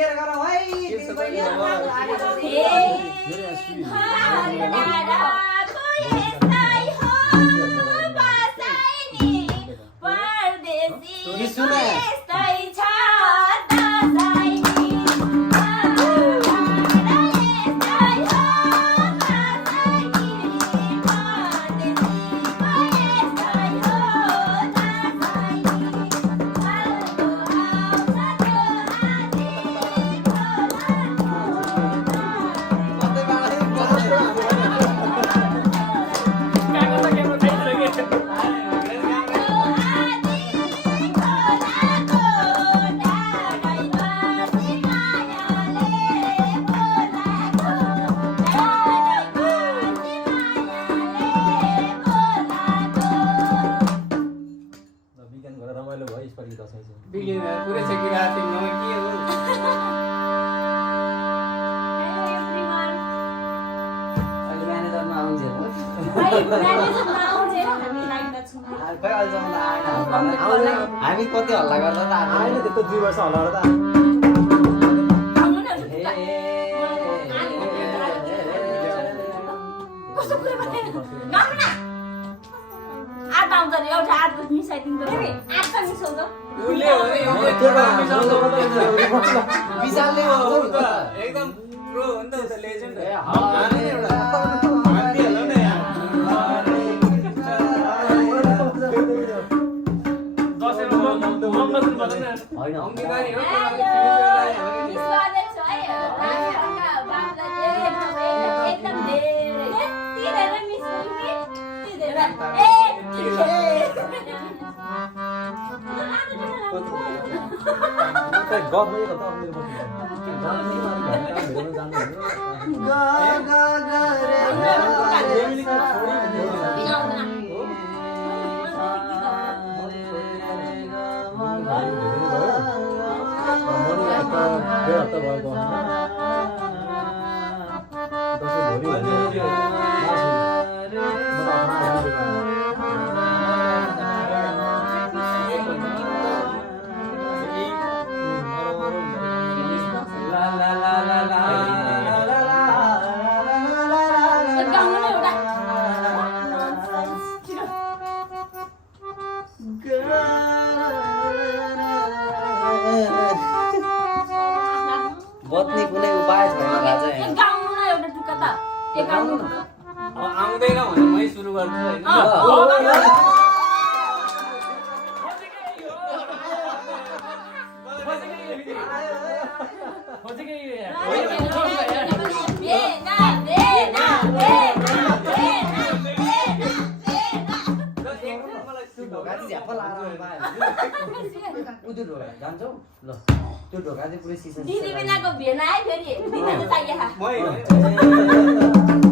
share गरौँ है पुरै छ कि रात तिम्रो के हो अहिले म्यानेजरमा आउँछ हामी कति हल्ला गर्दा त आएन त्यस्तो 2 वर्ष हल्ला गर्दा विशालले एकदम प्रो हो नि त लेजेन्ड बत्ने कुनै उपाय छैन राजा आउँदैन भने मै सुरु गर्छु हैन जान्छौ ल त्यो ढोका चाहिँ पुरै सिसन दिदी बिनाको भेना आयो फेरि दिदी चाहिँ चाहिए मै